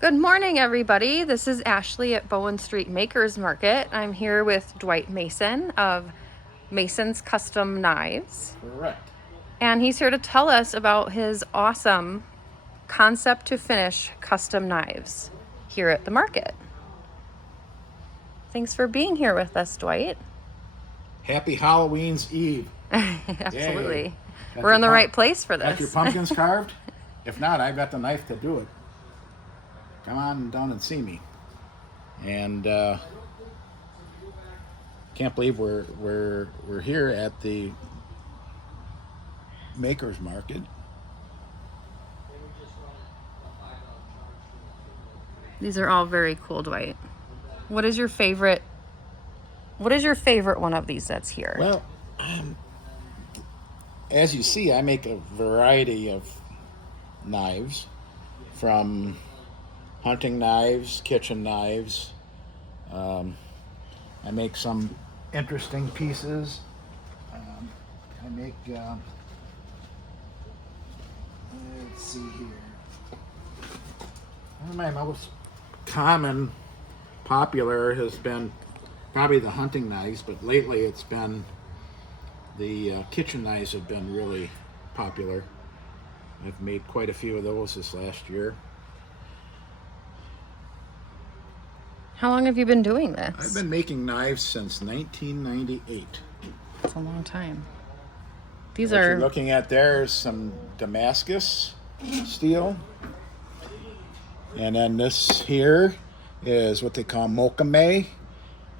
Good morning, everybody. This is Ashley at Bowen Street Makers Market. I'm here with Dwight Mason of Mason's Custom Knives, Correct. and he's here to tell us about his awesome concept to finish custom knives here at the market. Thanks for being here with us, Dwight. Happy Halloween's Eve. Absolutely. Yay. We're in the right place for Got your this. pumpkins carved? If not, I've got the knife to do it. Come on down and see me. And can't believe we're here at the Makers Market. These are all very cool, Dwight. What is your favorite one of these that's here? Well, as you see, I make a variety of knives, from hunting knives, kitchen knives. I make some interesting pieces. I make, let's see here. One of my most common, popular has been probably the hunting knives, but lately it's been the kitchen knives have been really popular. I've made quite a few of those this last year. How long have you been doing this? I've been making knives since 1998. That's a long time. These What are you're looking at there is some Damascus steel. And then this here is what they call mocha,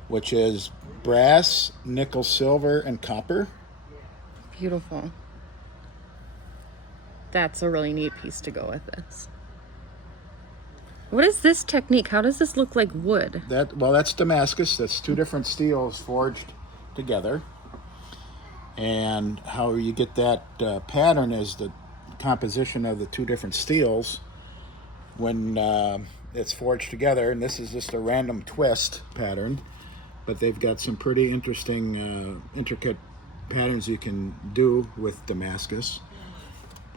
which is brass, nickel, silver, and copper. beautiful. That's a really neat piece to go with this. What is this technique? How does this look like wood? That's Damascus. That's two different steels forged together. And how you get that pattern is the composition of the two different steels when it's forged together. And this is just a random twist pattern, but they've got some pretty interesting, intricate patterns you can do with Damascus.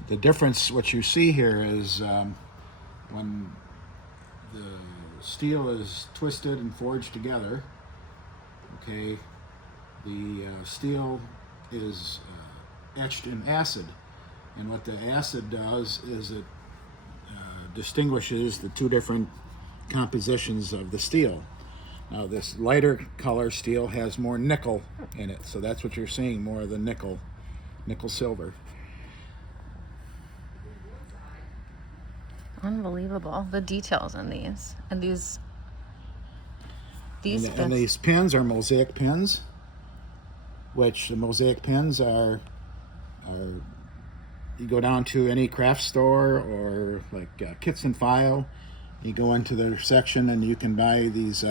The difference, what you see here, is when the steel is twisted and forged together, okay, the steel is etched in acid. And what the acid does is it distinguishes the two different compositions of the steel. Now, this lighter color steel has more nickel in it, so that's what you're seeing, more of the nickel silver. Unbelievable. The details in these. And these And these pins are mosaic pins, which the mosaic pins are you go down to any craft store or like Kits and File, you go into their section and you can buy these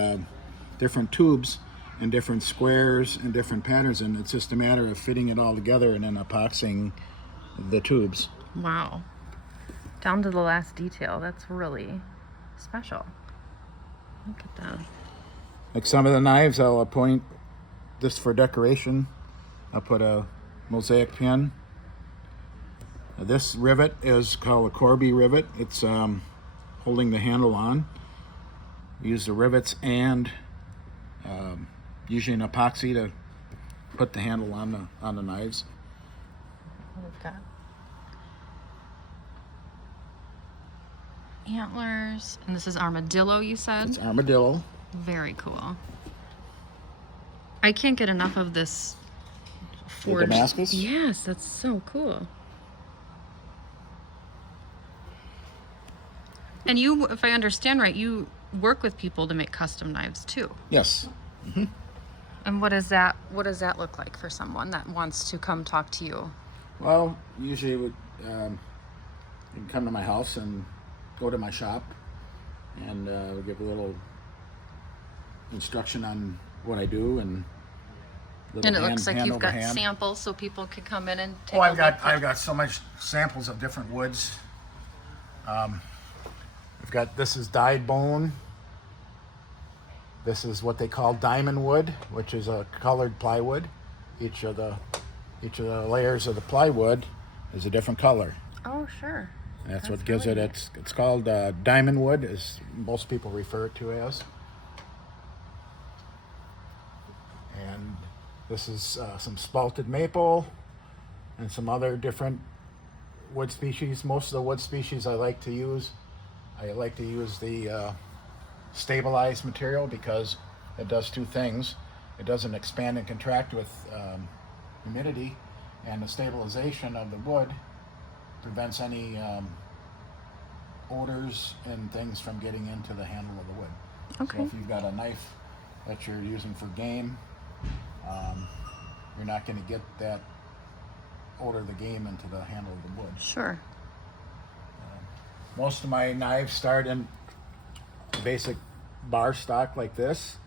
different tubes and different squares and different patterns, and it's just a matter of fitting it all together and then epoxying the tubes. Wow. Down to the last detail. That's really special. Look at that. Like some of the knives, I'll appoint this for decoration. I'll put a mosaic pin. This rivet is called a Corby rivet. It's holding the handle on. Use the rivets and usually an epoxy to put the handle on the knives. We've got antlers, and this is armadillo, you said? It's armadillo. Very cool. I can't get enough of this forged. Damascus? Yes, that's so cool. And you, if I understand right, you work with people to make custom knives too. Yes. Mm-hmm. And what does that look like for someone that wants to come talk to you? Well, usually you can come to my house and go to my shop and give a little instruction on what I do, and it looks like you've got samples so people could come in and take a look. I've got so much samples of different woods. I've got, this is dyed bone. This is what they call diamond wood, which is a colored plywood. Each of the layers of the plywood is a different color. Oh, sure. That's what That's gives really it. neat. It's called diamond wood, as most people refer it to as. And this is some spalted maple and some other different wood species. Most of the wood species I like to use the stabilized material because it does two things. It doesn't expand and contract with humidity, and the stabilization of the wood prevents any odors and things from getting into the handle of the wood. Okay. So if you've got a knife that you're using for game, you're not going to get that odor of the game into the handle of the wood. Sure. Most of my knives start in a basic bar stock like this.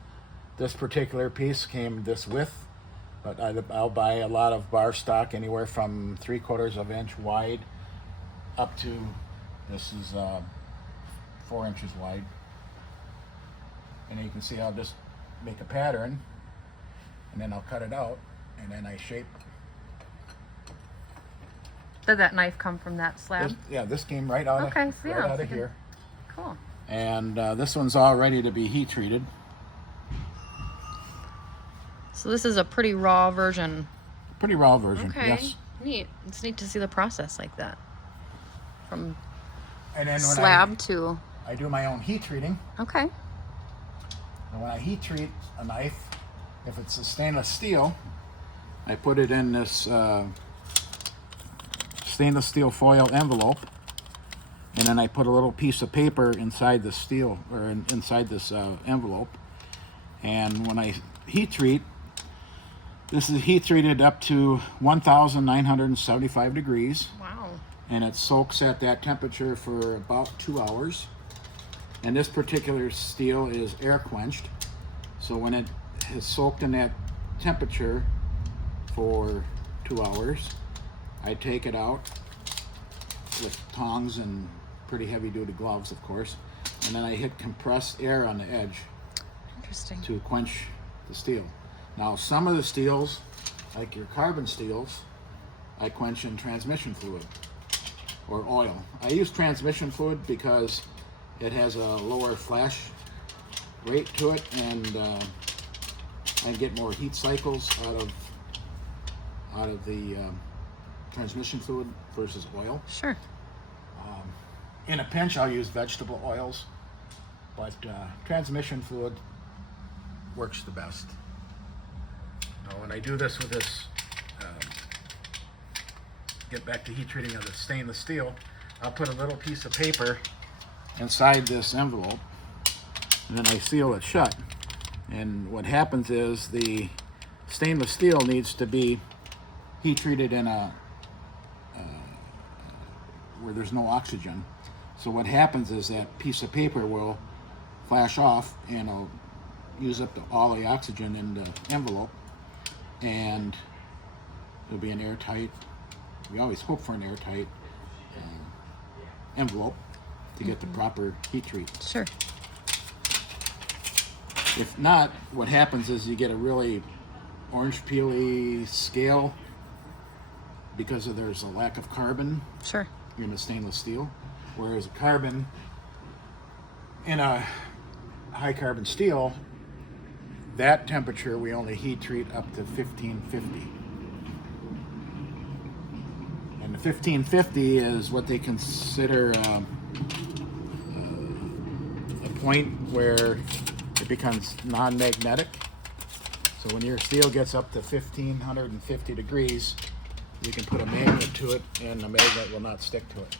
This particular piece came this width, but I'll buy a lot of bar stock anywhere from 3/4 of an inch wide up to, this is 4 inches wide. And then you can see I'll just make a pattern, and then I'll cut it out, and then I shape. Did that knife come from that slab? This came right out Okay, of, so yeah, right it's out like of a- here. Cool. And this one's all ready to be heat treated. So this is a pretty raw version. Pretty raw version, Okay. yes. Neat. It's neat to see the process like that. From And then when slab to. I do my own heat treating, Okay. and when I heat treat a knife, if it's a stainless steel, I put it in this stainless steel foil envelope, and then I put a little piece of paper inside the steel, or inside this envelope. And when I heat treat, this is heat treated up to 1,975 degrees, Wow. and it soaks at that temperature for about 2 hours. And this particular steel is air quenched, so when it has soaked in that temperature for 2 hours, I take it out with tongs and pretty heavy duty gloves, of course, and then I hit compressed air on the edge Interesting. to quench the steel. Now, some of the steels, like your carbon steels, I quench in transmission fluid or oil. I use transmission fluid because it has a lower flash rate to it, and I get more heat cycles out of the transmission fluid versus oil. Sure. In a pinch, I'll use vegetable oils, but transmission fluid works the best. Now, when I do this with this, get back to heat treating of the stainless steel, I'll put a little piece of paper inside this envelope, and then I seal it shut. And what happens is the stainless steel needs to be heat treated in a where there's no oxygen. So what happens is that piece of paper will flash off, and it'll use up all the oxygen in the envelope, and it'll be an airtight. We always hope for an airtight envelope to get the proper heat treat. Sure. If not, what happens is you get a really orange peely scale because there's a lack of carbon Sure. in the stainless steel, whereas carbon in a high carbon steel, that temperature we only heat treat up to 1550. And the 1550 is what they consider a point where it becomes non-magnetic. So when your steel gets up to 1550 degrees, you can put a magnet to it, and the magnet will not stick to it.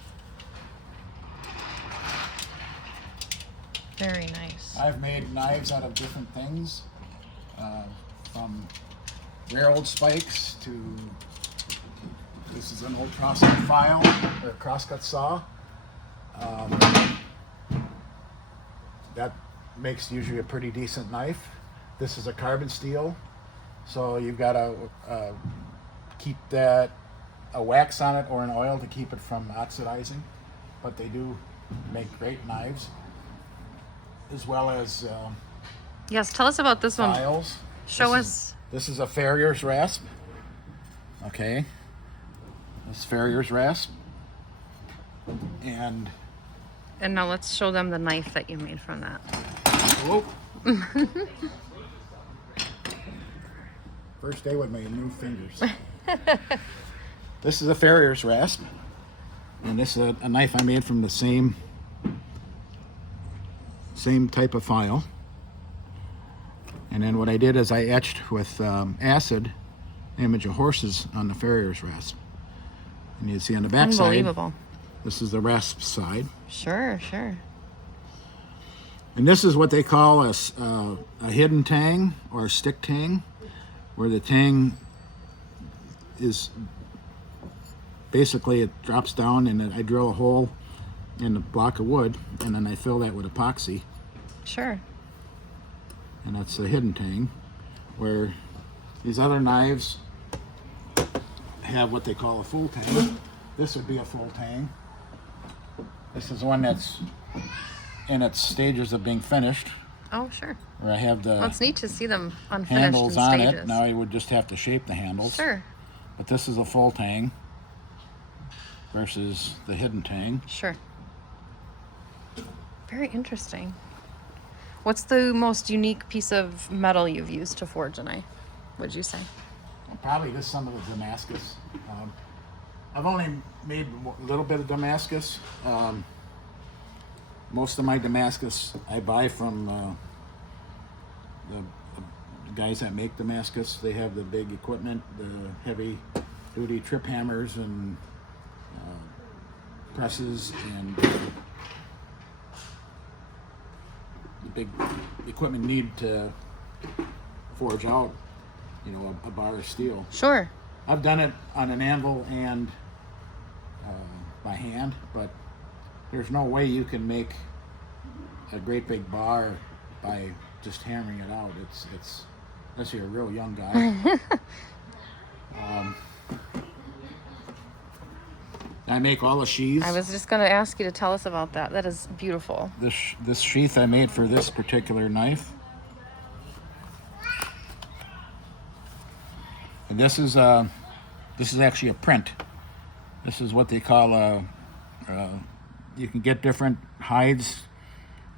Very nice. I've made knives out of different things, from rare old spikes to, this is an old crosscut file, or crosscut saw. That makes usually a pretty decent knife. This is a carbon steel, so you've got to keep a wax on it or an oil to keep it from oxidizing, but they do make great knives, as well as Yes, tell us about this one. files. Show This us. This is a farrier's rasp. Okay, this farrier's rasp. And now let's show them the knife that you made from that. whoa. First day with my new fingers. This is a farrier's rasp, and this is a knife I made from the same type of file. And then what I did is I etched with acid image of horses on the farrier's rasp. And you see on the back side, Unbelievable. this is the rasp side. Sure, sure. And this is what they call a hidden tang or a stick tang, where the tang is basically, it drops down and then I drill a hole in the block of wood and then I fill that with epoxy. Sure. And that's a hidden tang, where these other knives have what they call a full tang. This would be a full tang. This is one that's in its stages of being finished, Oh, sure. where I have the Well, it's neat to see them unfinished handles in on stages. it. Now I would just have to shape the handles. Sure, But this is a full tang versus the hidden tang. sure. Very interesting. What's the most unique piece of metal you've used to forge a knife, would you say? Probably just some of the Damascus. I've only made a little bit of Damascus. Most of my Damascus I buy from the guys that make Damascus. They have the big equipment, the heavy duty trip hammers and presses and the big equipment need to forge out, a bar of steel. Sure. I've done it on an anvil and by hand, but there's no way you can make a great big bar by just hammering it out. It's unless you're a real young guy. I make all the sheaths. I was just going to ask you to tell us about that. That is beautiful. This sheath I made for this particular knife. And this is actually a print. This is what they call you can get different hides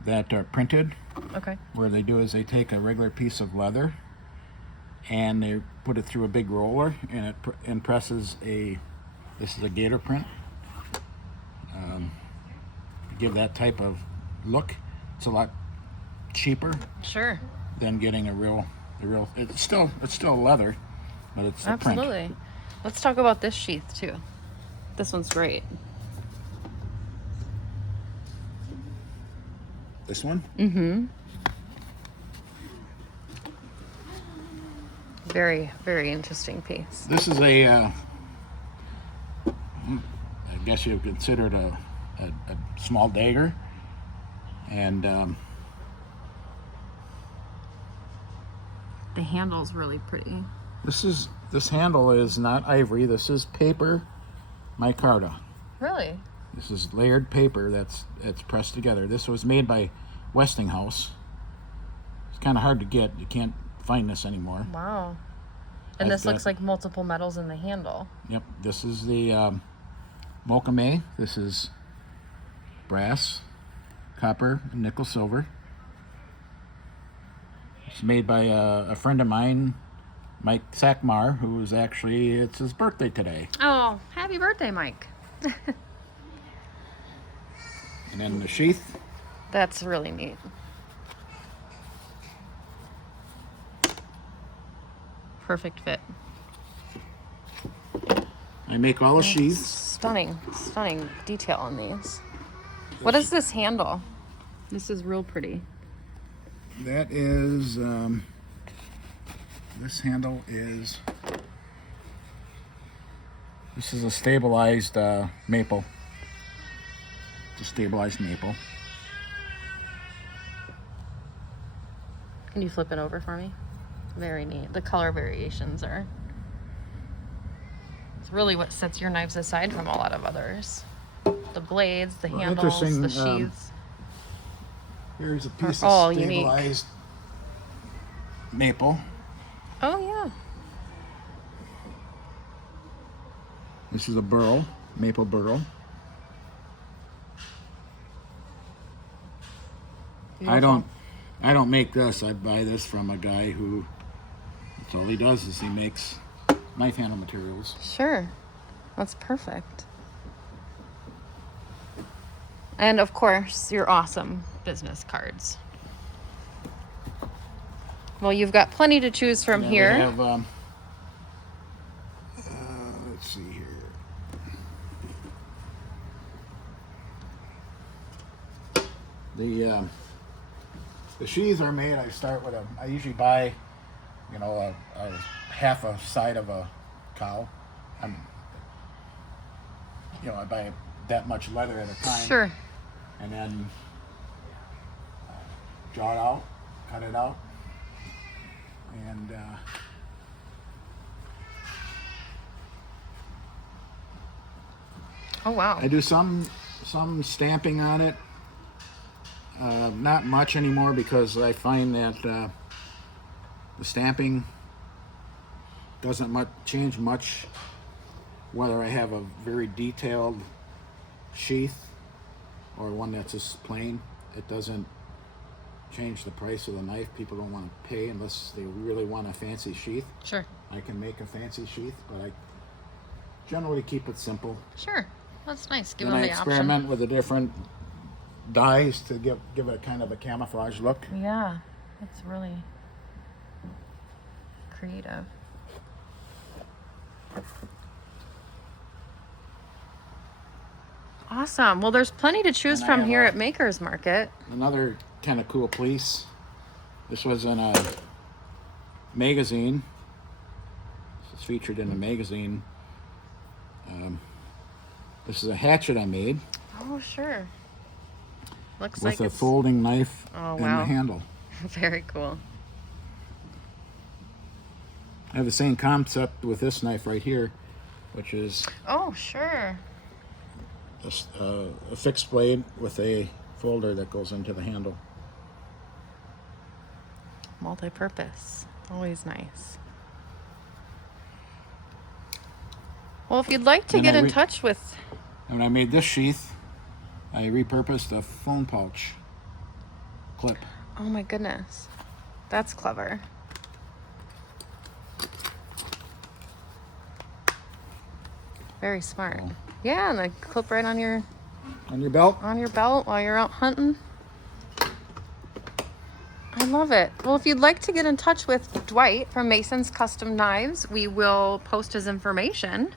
that are printed. Okay. Where they do is they take a regular piece of leather and they put it through a big roller and it impresses this is a gator print. To give that type of look, it's a lot cheaper Sure. than getting the real. It's still leather, but it's a print. Absolutely. Let's talk about this sheath too. This one's great. This one? Mm-hmm. Very, very interesting piece. This is I guess you consider it a small dagger, and The handle's really pretty. this handle is not ivory. This is paper micarta. Really? This is layered paper that's pressed together. This was made by Westinghouse. It's kind of hard to get. You can't find this anymore. Wow. And this looks like multiple metals in the handle. Yep. This is the Mocha. This is brass, copper, and nickel silver. It's made by a friend of mine, Mike Sackmar, who is actually, it's his birthday today. Oh, happy birthday, Mike. And then the sheath. That's really neat. Perfect fit. I make all the sheaths. Stunning detail on these. What is this handle? This is real pretty. That is, this handle is, this is a stabilized maple. It's a stabilized maple. Can you flip it over for me? Very neat. The color variations are... It's really what sets your knives aside from a lot of others. The blades, the handles, the interesting, sheaths. Here's a piece Are all of unique. stabilized maple. Oh, yeah. This is a burl, maple burl. Beautiful. I don't make this. I buy this from a guy who, that's all he does is he makes knife handle materials. Sure. That's perfect. And of course, your awesome business cards. Well, you've got plenty to choose from And then here. we have, let's see here. The sheaths are made. I start with I usually buy, a half a side of a cow. I buy that much leather at a time. Sure. And then jaw it out, cut it out, and Oh, wow. I do some stamping on it. Not much anymore because I find that the stamping doesn't change much whether I have a very detailed sheath or one that's just plain. It doesn't change the price of the knife. People don't want to pay unless they really want a fancy sheath. Sure. I can make a fancy sheath, but I generally keep it simple. Sure. That's nice. Give Then them I the experiment with the different dyes to give it kind of a camouflage look. option. Yeah. That's really creative. Awesome. Well, there's plenty to choose And I from have here a- at Maker's Market. Another kind of cool piece. This was in a magazine. This is featured in a magazine. This is a hatchet I made Oh, sure. Looks with like a it's folding knife Oh, and wow. the handle. very cool. I have the same concept with this knife right here, which is Oh, sure. a fixed blade with a folder that goes into the handle. Multi-purpose. Always nice. Well, if you'd like to And get I in re- touch with... And when I made this sheath, I repurposed a phone pouch clip. Oh, my goodness. That's clever. Very smart. Oh. Yeah, and a clip right on your On your belt? belt while you're out hunting. I love it. Well, if you'd like to get in touch with Dwight from Mason's Custom Knives, we will post his information.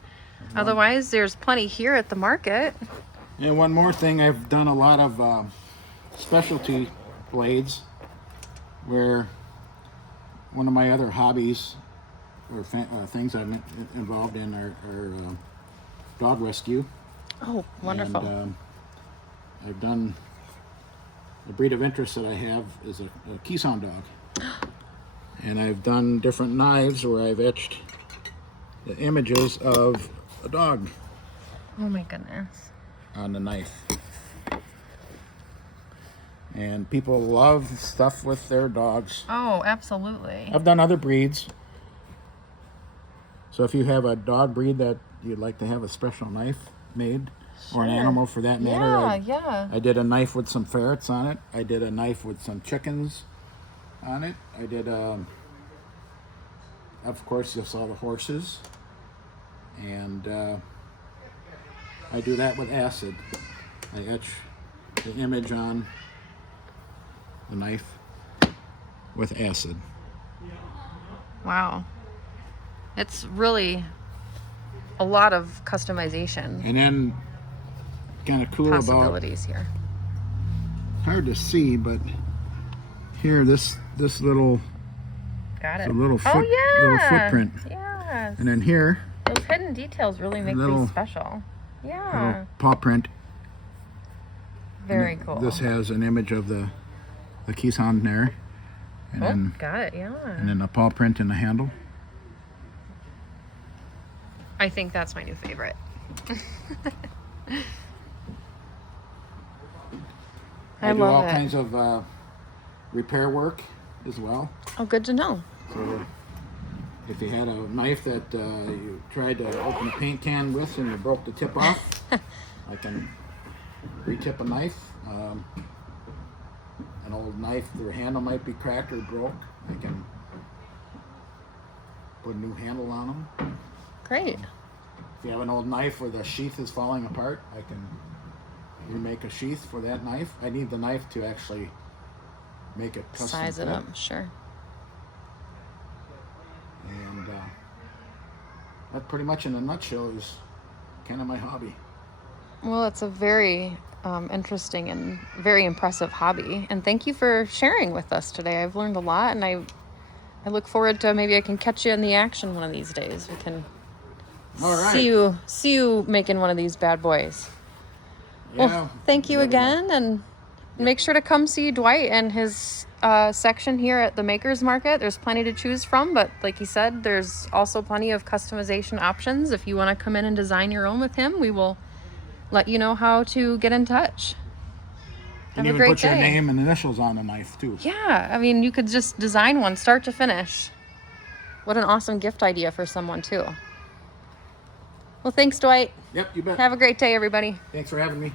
Otherwise, there's plenty here at the market. And one more thing, I've done a lot of specialty blades where one of my other hobbies or things I'm involved in are dog rescue. Oh, wonderful. And I've done, the breed of interest that I have is a Keeshond dog. And I've done different knives where I've etched the images of a dog Oh, my goodness. on the knife. And people love stuff with their dogs. Oh, absolutely. I've done other breeds. So if you have a dog breed that you'd like to have a special knife made, or an Sure. animal for that matter, Yeah. I did a knife with some ferrets on it. I did a knife with some chickens on it. I did, of course, you saw the horses. And I do that with acid. I etch the image on the knife with acid. Wow. It's really a lot of customization And then, kind of cool about, possibilities here. hard to see, but here, this little, Got it. a little Oh, yeah. little footprint. Yes. And then here, Those hidden details really make little- these special. Yeah. little paw print. Very And cool. This has an image of the Keeshond there, and Oh, then got it. Yeah. a paw print in the handle. I think that's my new favorite. I do love all it. kinds of repair work as well. Oh, good to know. So if you had a knife that you tried to open a paint can with and you broke the tip off, I can re-tip a knife. An old knife, their handle might be cracked or broke, I can put a new handle on them. Great. If you have an old knife where the sheath is falling apart, I can remake a sheath for that knife. I need the knife to actually make it custom Size it fit. up, sure. And that pretty much in a nutshell is kind of my hobby. Well, it's a very interesting and very impressive hobby. And thank you for sharing with us today. I've learned a lot, and I look forward to maybe I can catch you in the action one of these days. We can All right. see you making one of these bad boys. Yeah, Well, thank you never know. again, and make sure to come see Dwight and his section here at the Makers Market. There's plenty to choose from, but like he said, there's also plenty of customization options. If you want to come in and design your own with him, we will let you know how to get in touch. And Have a even great put your day. name and initials on the knife too. Yeah, I mean, you could just design one start to finish. What an awesome gift idea for someone too. Well, thanks, Dwight. Yep, you bet. Have a great day, everybody. Thanks for having me.